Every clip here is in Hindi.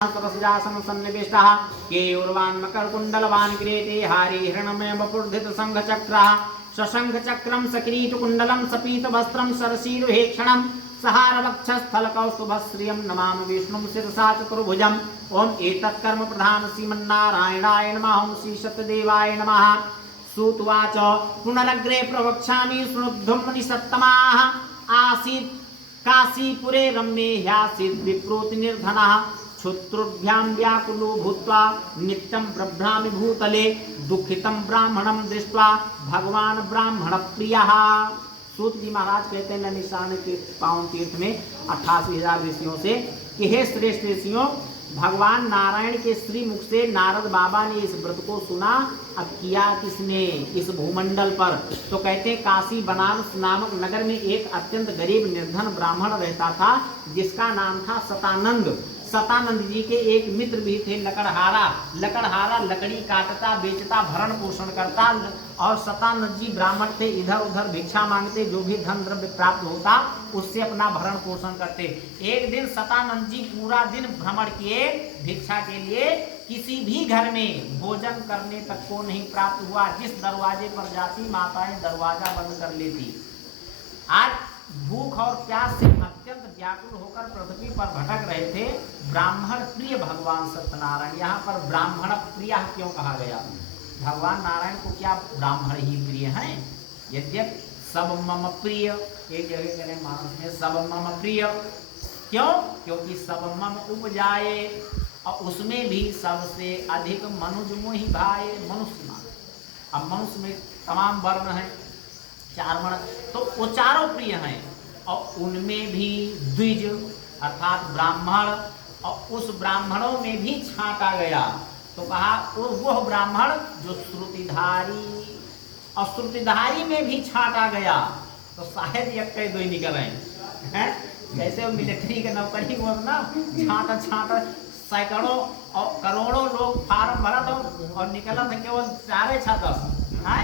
सरसिजासन सन्निविष्टः केयूरवान् मकरकुण्डलवान् किरीटे हारी हिरण्मय वपुर्धित शङ्खचक्रः सशङ्खचक्रं सकिरीटकुण्डलं सपीतवस्त्रं सरसीरुहेक्षणं सहारवक्षस्थलकौस्तुभश्रियं नमामि विष्णुं शिरसा चतुर्भुजम् ओम एतत्कर्म प्रधान श्रीमन्नारायणाय नमः। ओम श्री सत्यदेवाय नमः। सूतवाच पुनरग्रे प्रवक्ष्यामि शृणुध्वं मुनिसत्तमाः आसीत् काशीपुरे रम्ये ह्यासीत् विप्रोति निर्धनः क्षुत्रुभ्यां व्याकुलो भूत्वा नित्यं ब्रभ्रामि भूतले दुःखितं ब्राह्मणं दृष्ट्वा भगवान ब्राह्मण प्रियः। सूत जी महाराज कहते हैं नैमिषारण्य के पावन तीर्थ में 88,000 ऋषियों से कि हे श्रेष्ठ ऋषियों, भगवान नारायण के श्री मुख से नारद बाबा ने इस व्रत को सुना। अब किया किसने इस भूमंडल पर? तो कहते हैं काशी बनारस नामक नगर में एक अत्यंत गरीब निर्धन ब्राह्मण रहता था जिसका नाम था सतानंद। सतानंद जी के एक मित्र भी थे लकड़हारा। लकड़हारा लकड़ी काटता बेचता भरण पोषण करता और सतानंद जी ब्राह्मण थे, इधर उधर भिक्षा मांगते, जो भी धन द्रव्य प्राप्त होता उससे अपना भरण पोषण करते। एक दिन सतानंद जी पूरा दिन भ्रमण किए भिक्षा के लिए, किसी भी घर में भोजन करने तक को नहीं प्राप्त हुआ। जिस दरवाजे पर जाती माताएं दरवाजा बंद कर लेती। आज भूख और प्यास से अत्यंत व्याकुल होकर पृथ्वी पर भटक रहे थे ब्राह्मण प्रिय भगवान सत्यनारायण। यहाँ पर ब्राह्मण प्रिय क्यों कहा गया? भगवान नारायण को क्या ब्राह्मण ही प्रिय हैं? यद्यपि सब मम प्रिय, एक जगह करें मानस में सब मम प्रिय, क्यों? क्योंकि सब मम उपजाए और उसमें भी सबसे अधिक मनुज मोहि भाए। मनुष्य मान, अब मनुष्य में तमाम वर्ण हैं, 4 वर्ण, तो वो चारों प्रिय हैं और उनमें भी द्विज अर्थात ब्राह्मण, और उस ब्राह्मणों में भी छांटा गया। तो कहा वह ब्राह्मण जो श्रुतिधारी, और श्रुतिधारी में भी छांटा गया। तो शायद एक कई दो ही निकल रहे हैं। जैसे वो मिलिट्री के नौकरी वो ना छांटा सैकड़ों और करोड़ों लोग फार्म भरा था और निकला था केवल 4-6 है।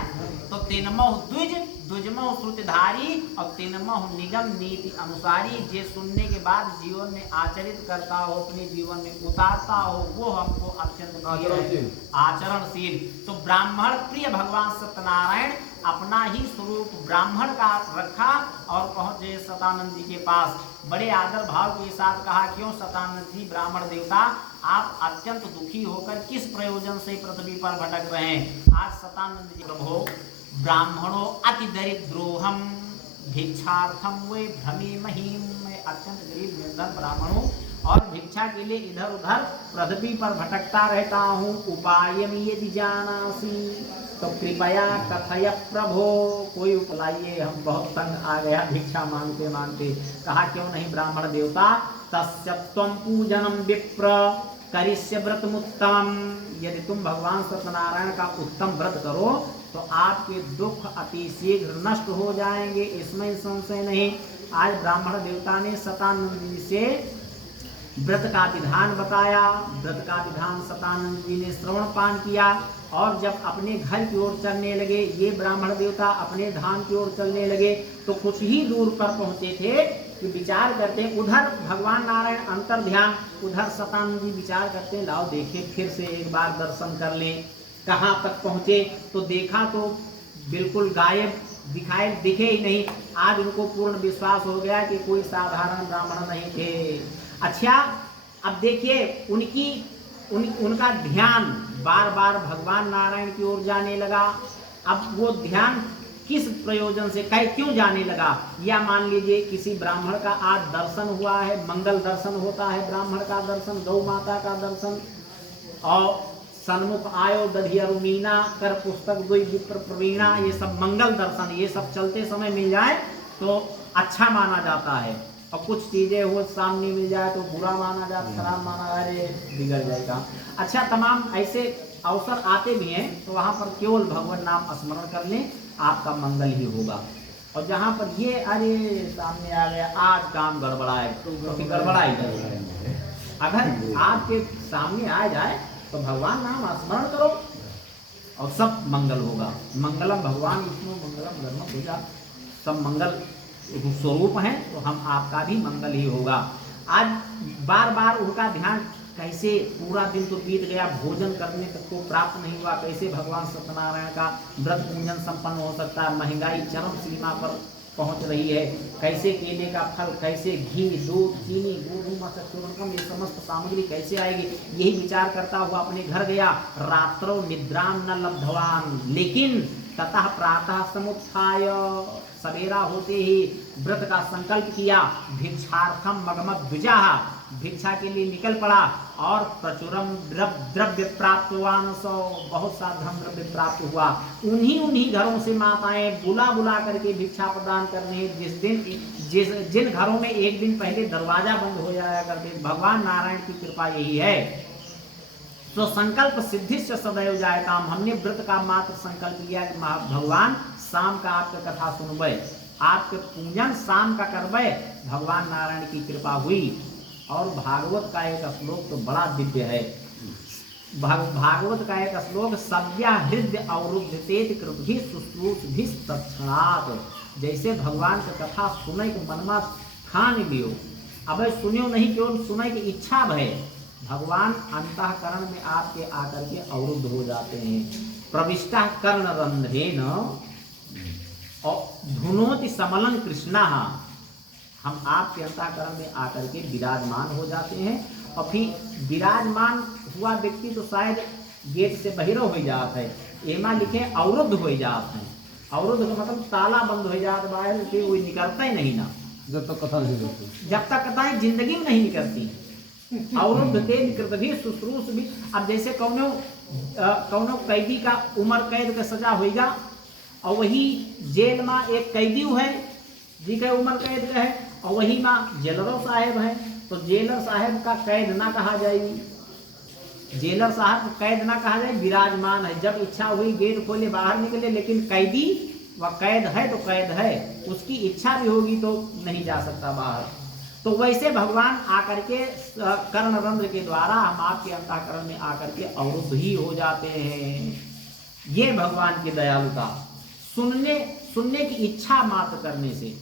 तो 3 द्विज, द्विजमो श्रुतिधारी और 3 निगम नीति अनुसारी। जे सुनने के बाद जीवन में आचरित करता हो, अपने जीवन में उतारता हो, वो हमको अत्यंत आचरणशील। तो ब्राह्मण प्रिय भगवान सत्यनारायण अपना ही स्वरूप ब्राह्मण का रखा और पहुंचे सतानंद जी के पास। बड़े आदर भाव के साथ कहा, क्यों सतानंद जी ब्राह्मण देवता, आप अत्यंत दुखी होकर किस प्रयोजन से पृथ्वी पर भटक रहे हैं? आज सतानंद जी, प्रभो ब्राह्मणों अति दरिद्रोहम भिक्षार्थम वे भ्रमे महीम। मैं अत्यंत गरीब निर्धन ब्राह्मणों और भिक्षा के लिए इधर उधर पृथ्वी पर भटकता रहता हूँ। उपायम यदि जानासी तो कृपया कथय प्रभो, कोई उपाय, हम बहुत तंग आ गया भिक्षा मांगते मांगते। कहा क्यों नहीं ब्राह्मण देवता, तस्य त्वं पूजनम विप्र करिष्य व्रतमुत्तम। यदि तुम भगवान सत्यनारायण का उत्तम व्रत करो तो आपके दुख अति शीघ्र नष्ट हो जाएंगे, इसमें संशय नहीं। आज ब्राह्मण देवता ने सतानंद जी से व्रत का विधान बताया। व्रत का विधान सतानंद जी ने श्रवण पान किया और जब अपने घर की ओर चलने लगे, ये ब्राह्मण देवता अपने धाम की ओर चलने लगे, तो कुछ ही दूर पर पहुंचे थे कि विचार करते, उधर भगवान नारायण अंतर ध्यान, उधर सतानंद जी विचार करते, लाओ देखे फिर से एक बार दर्शन कर लें। कहाँ तक पहुंचे तो देखा तो बिल्कुल गायब, दिखे ही नहीं। आज उनको पूर्ण विश्वास हो गया कि कोई साधारण ब्राह्मण नहीं थे। अच्छा, अब देखिए उनका ध्यान बार बार भगवान नारायण की ओर जाने लगा। अब वो ध्यान किस प्रयोजन से, क्यों जाने लगा? या मान लीजिए किसी ब्राह्मण का आज दर्शन हुआ है, मंगल दर्शन होता है, ब्राह्मण का दर्शन, गौ माता का दर्शन, और सन्मुख आयो दधियरु मीना कर पुस्तक दुई विप्र प्रवीणा, ये सब मंगल दर्शन, ये सब चलते समय मिल जाए तो अच्छा माना जाता है, और कुछ चीजें हो सामने मिल जाए तो बुरा माना जाता, खराब माना, अरे बिगड़ जाएगा। अच्छा, तमाम ऐसे अवसर आते भी हैं तो वहाँ पर केवल भगवान नाम स्मरण कर लें, आपका मंगल ही होगा। और जहाँ पर ये अरे सामने आ गया, आज काम गड़बड़ाए तो फिर गड़बड़ाई जाएगा। अगर आपके सामने आ जाए तो भगवान नाम स्मरण करो और सब मंगल होगा। मंगलम भगवान विष्णु मंगलम धर्म पूजा, सब मंगल स्वरूप हैं, तो हम आपका भी मंगल ही होगा। आज बार बार उनका ध्यान कैसे पूरा दिन तो बीत गया, भोजन करने तक को प्राप्त नहीं हुआ, कैसे भगवान सत्यनारायण का व्रत पूजन संपन्न हो सकता है। महंगाई चरम सीमा पर पहुंच रही है, कैसे केले का फल, कैसे घी, दूध, चीनी, गोधूम, चूर्णकम, ये समस्त सामग्री कैसे आएगी, यही विचार करता हुआ अपने घर गया। रात्रो निद्राम न लब्धवान, लेकिन ततः प्रातः समुत्थाय, सवेरा होते ही व्रत का संकल्प किया। भिक्षार्थम मगमग द्विजा, भिक्षा के लिए निकल पड़ा और प्रचुरम द्रव्य प्राप्तवान, सो बहुत सा धन द्रव्य प्राप्त हुआ। उन्हीं घरों से माताएं बुला बुला करके भिक्षा प्रदान करने, जिन घरों में एक दिन पहले दरवाजा बंद हो जाया करते, भगवान नारायण की कृपा यही है। तो संकल्प सिद्धिश्च सदैव जायताम, हमने व्रत का मात्र संकल्प किया कि भगवान शाम का आपका कथा सुनबे, आपके पूजन शाम का करबे, भगवान नारायण की कृपा हुई। और भागवत का एक श्लोक तो बड़ा दिव्य है। भागवत का एक श्लोक, सव्या हृदय अवरुद्धतेत कृतभि शुश्रूषभि तत्क्षणात्, जैसे भगवान की कथा सुने के मन में ठान लियो, अब सुनियो नहीं, केवल सुने की इच्छा भय, भगवान अंतःकरण में आपके आकर के अवरुद्ध हो जाते हैं। प्रविष्टा कर्ण रंध्रेन और धुनोति समलन कृष्णा, हम आपके अंतःकरण में आकर के विराजमान हो जाते हैं। और फिर विराजमान हुआ व्यक्ति तो शायद गेट से बहिरो हो जाता है, एमा लिखे अवरुद्ध हो जाते हैं। अवरुद्ध का मतलब ताला बंद हो जाता, बाहर से वो निकलता ही नहीं ना, जब तक कथा नहीं करती, जब तक कथाएं जिंदगी में नहीं निकलती। अवरुद्ध के निकृत भी शुश्रूष भी। अब जैसे कौनो कैदी का उम्र कैद का सजा होगा और वही जेल में एक कैदी है जी का उम्र कैद का है, और वही में जेलर साहेब है, तो जेलर साहेब का कैद ना कहा जाएगी, जेलर साहब का कैद ना कहा जाए, विराजमान है, जब इच्छा हुई गेट खोले बाहर निकले, लेकिन कैदी वह कैद है तो कैद है, उसकी इच्छा भी होगी तो नहीं जा सकता बाहर। तो वैसे भगवान आकर के कर्णरंध्र के द्वारा हम आपके अंतःकरण में आकर के अवरुद्ध ही हो जाते हैं। ये भगवान की दयालुता, सुनने की इच्छा मात्र करने से।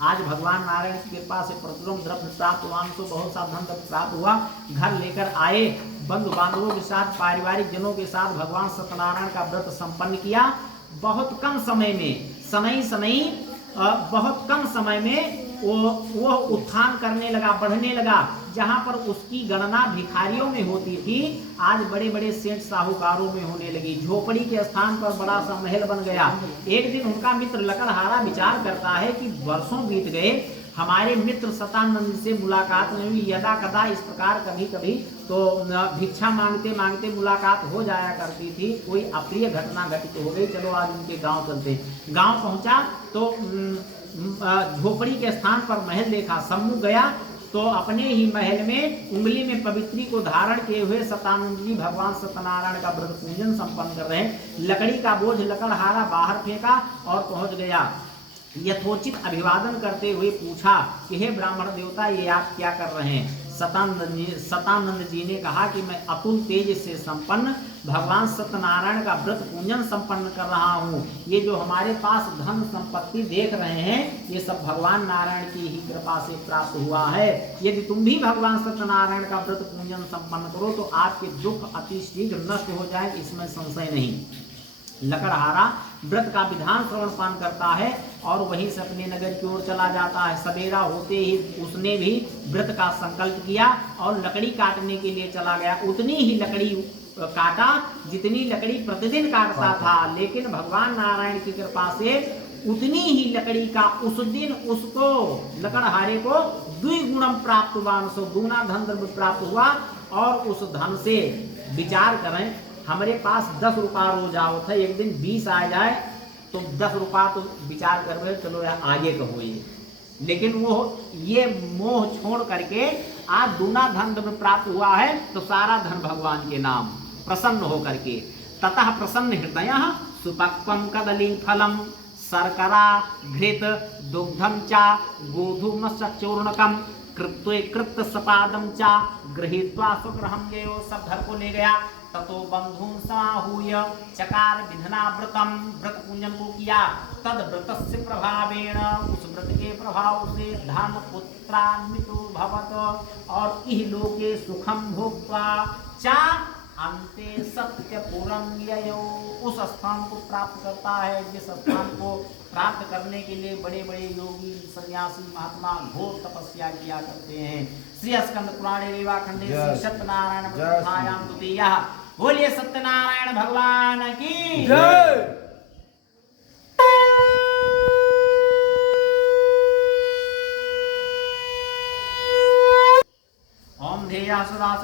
आज भगवान नारायण की कृपा से प्रचुरम द्रव्य प्राप्त हुआ, तो बहुत सा धन प्राप्त हुआ, घर लेकर आए, बंधु बांधवों के साथ, पारिवारिक जनों के साथ भगवान सत्यनारायण का व्रत संपन्न किया। बहुत कम समय में बहुत कम समय में वो उत्थान करने लगा, बढ़ने लगा। जहां पर उसकी गणना भिखारियों में होती थी, आज बड़े बड़े सेठ साहूकारों में होने लगी। झोपड़ी के स्थान पर बड़ा सा महल बन गया। एक दिन उनका मित्र लकड़हारा विचार करता है कि वर्षों बीत गए, हमारे मित्र सतानंद से मुलाकात नहीं हुई। यदा कदा इस प्रकार कभी कभी तो भिक्षा मांगते मांगते मुलाकात हो जाया करती थी। कोई अप्रिय घटना घटित हो गई, चलो आज उनके गांव चलते। गांव पहुंचा तो झोपड़ी के स्थान पर महल देखा, सम्मुख गया तो अपने ही महल में उंगली में पवित्री को धारण किए हुए सतानंद जी भगवान सत्यनारायण का व्रत पूजन संपन्न कर रहे हैं। लकड़ी का बोझ लकड़हारा बाहर फेंका और पहुंच गया। यथोचित अभिवादन करते हुए पूछा कि हे ब्राह्मण देवता, ये आप क्या कर रहे हैं? सतानंद जी ने कहा कि मैं अतुल तेज से संपन्न भगवान सत्यनारायण का व्रत पूजन संपन्न कर रहा हूँ। ये जो हमारे पास धन संपत्ति देख रहे हैं, ये सब भगवान नारायण की ही कृपा से प्राप्त हुआ है। यदि तुम भी भगवान सत्यनारायण का व्रत पूजन संपन्न करो तो आपके दुख अति शीघ्र नष्ट हो जाए, इसमें संशय नहीं। लकड़हारा व्रत का विधान श्रवण पान करता है और वहीं से अपने नगर की ओर चला जाता है। सवेरा होते ही उसने भी व्रत का संकल्प किया और लकड़ी काटने के लिए चला गया। उतनी ही लकड़ी काटा जितनी लकड़ी प्रतिदिन काटता था, लेकिन भगवान नारायण की कृपा से उतनी ही लकड़ी का उस दिन उसको लकड़हारे को द्विगुणम प्राप्त हुआ, दूना धन द्रव्य प्राप्त हुआ। और उस धन से विचार करें, हमारे पास 10 रुपया रोज आओ था, एक दिन 20 आ जाए तो 10 रुपया तो विचार कर चलो आगे कहो ये, लेकिन वो ये मोह छोड़ करके आज दूना धन जब प्राप्त हुआ है तो सारा धन भगवान के नाम प्रसन्न हो करके। ततः प्रसन्न हृदय सुपक्वम कदली फलम शर्करा घृत दुग्धम चा गोधूम चूर्णकम कृत्वे कृत सपादम चा गृहीत्वा स्वगृहं गयो, सब घर को ले गया। ततो बंधुन समाहूय चकार विधना व्रतम, व्रत पूजन को किया। तद व्रतस्य प्रभावेण, उस व्रत के प्रभाव से धन पुत्रान्वितो भवत, और इहलोके सुखम भोक्त्वा चा अंते सत्यपुरम ययो, उस स्थान को प्राप्त करता है जिस स्थान को प्राप्त करने के लिए बड़े बड़े योगी सन्यासी महात्मा घोर तपस्या किया करते हैं। श्री स्कंद पुराणे रेवाखंडे श्री सत्यनारायण कथायाम द्वितीयः। बोलिए सत्यनारायण भगवान की जय। ओम धेया सदा